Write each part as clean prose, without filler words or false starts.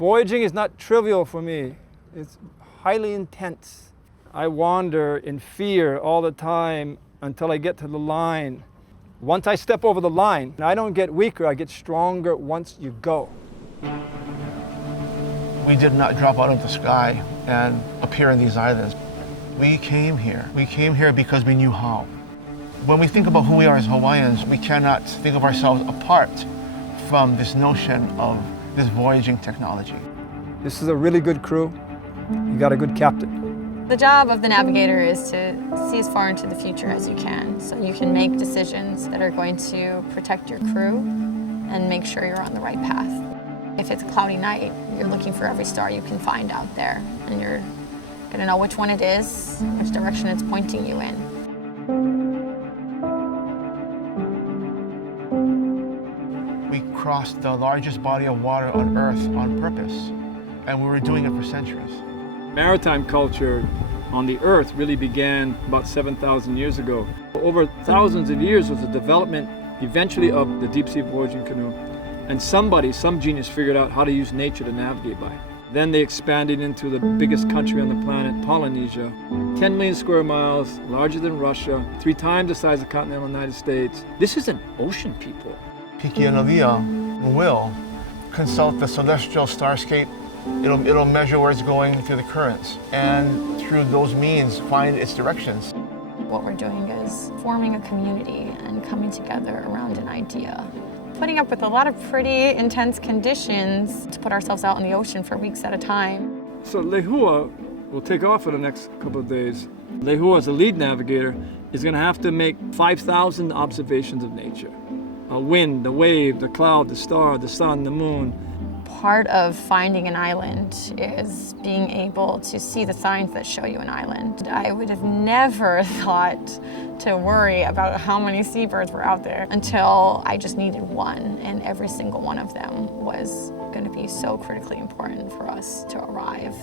Voyaging is not trivial for me. It's highly intense. I wander in fear all the time until I get to the line. Once I step over the line, I don't get weaker, I get stronger once you go. We did not drop out of the sky and appear in these islands. We came here. We came here because we knew how. When we think about who we are as Hawaiians, we cannot think of ourselves apart from this notion of this voyaging technology. This is a really good crew. You got a good captain. The job of the navigator is to see as far into the future as you can, so you can make decisions that are going to protect your crew and make sure you're on the right path. If it's a cloudy night, you're looking for every star you can find out there, and you're going to know which one it is, which direction it's pointing you in. We crossed the largest body of water on Earth on purpose, and we were doing it for centuries. Maritime culture on the earth really began about 7,000 years ago. Over thousands of years was the development eventually of the deep sea voyaging canoe. And some genius figured out how to use nature to navigate by. Then they expanded into the biggest country on the planet, Polynesia. 10 million square miles, larger than Russia, 3 times the size of the continental United States. This is an ocean, people. Hikianalia will consult the celestial starscape. It'll measure where it's going through the currents, and through those means find its directions. What we're doing is forming a community and coming together around an idea. Putting up with a lot of pretty intense conditions to put ourselves out in the ocean for weeks at a time. So Lehua will take off for the next couple of days. Lehua, as the lead navigator, is going to have to make 5,000 observations of nature. A wind, the wave, the cloud, the star, the sun, the moon. Part of finding an island is being able to see the signs that show you an island. I would have never thought to worry about how many seabirds were out there until I just needed one, and every single one of them was going to be so critically important for us to arrive.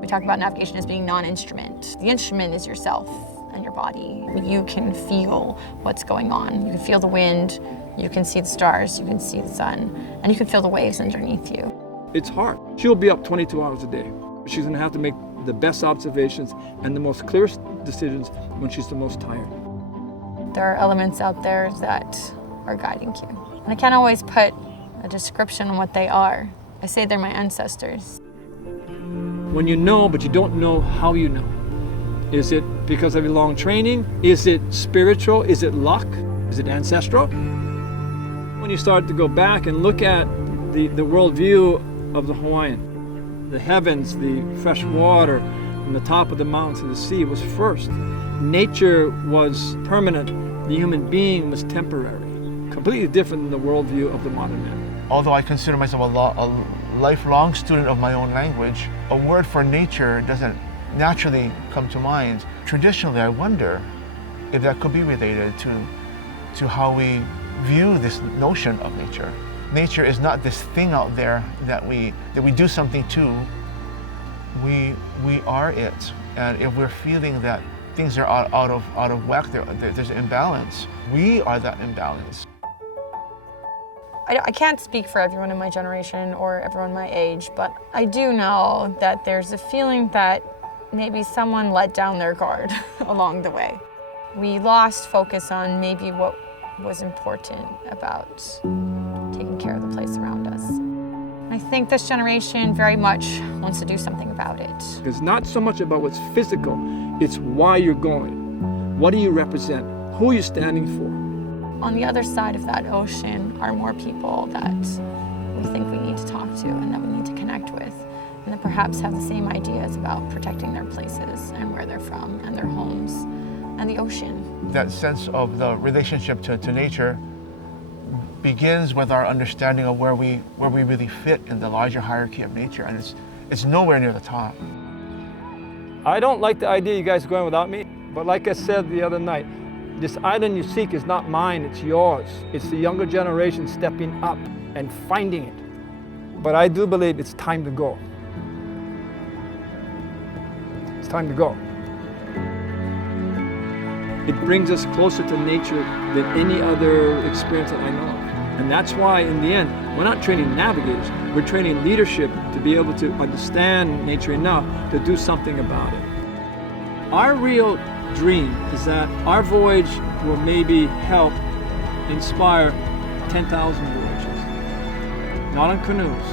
We talk about navigation as being non-instrument. The instrument is yourself and your body. You can feel what's going on. You can feel the wind, you can see the stars, you can see the sun, and you can feel the waves underneath you. It's hard. She'll be up 22 hours a day. She's going to have to make the best observations and the most clearest decisions when she's the most tired. There are elements out there that are guiding you. And I can't always put a description on what they are. I say they're my ancestors. When you know, but you don't know how you know. Is it because of your long training? Is it spiritual? Is it luck? Is it ancestral? When you start to go back and look at the worldview of the Hawaiian, the heavens, the fresh water, and the top of the mountains and the sea was first. Nature was permanent. The human being was temporary. Completely different than the worldview of the modern man. Although I consider myself a lifelong student of my own language, a word for nature doesn't naturally come to mind. Traditionally, I wonder if that could be related to how we view this notion of nature. Nature is not this thing out there that we do something to. We are it, and if we're feeling that things are out of whack, there's an imbalance. We are that imbalance. I can't speak for everyone in my generation or everyone my age, but I do know that there's a feeling that maybe someone let down their guard along the way. We lost focus on maybe what was important about taking care of the place around us. I think this generation very much wants to do something about it. It's not so much about what's physical, it's why you're going. What do you represent? Who are you standing for? On the other side of that ocean are more people that we think we need to talk to and that we need to connect with, and that perhaps have the same ideas about protecting their places and where they're from and their homes and the ocean. That sense of the relationship to nature begins with our understanding of where we really fit in the larger hierarchy of nature, and it's nowhere near the top. I don't like the idea you guys are going without me, but like I said the other night, this island you seek is not mine, it's yours. It's the younger generation stepping up and finding it. But I do believe it's time to go. It's time to go. It brings us closer to nature than any other experience that I know of. And that's why, in the end, we're not training navigators, we're training leadership to be able to understand nature enough to do something about it. Our real dream is that our voyage will maybe help inspire 10,000 voyagers, not on canoes.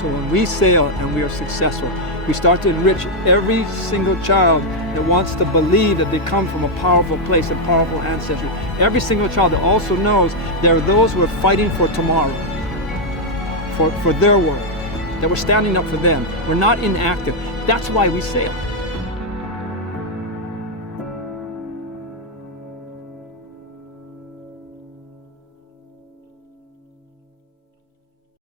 So when we sail and we are successful, we start to enrich every single child that wants to believe that they come from a powerful place, a powerful ancestry. Every single child that also knows there are those who are fighting for tomorrow, for their world, that we're standing up for them. We're not inactive. That's why we sail.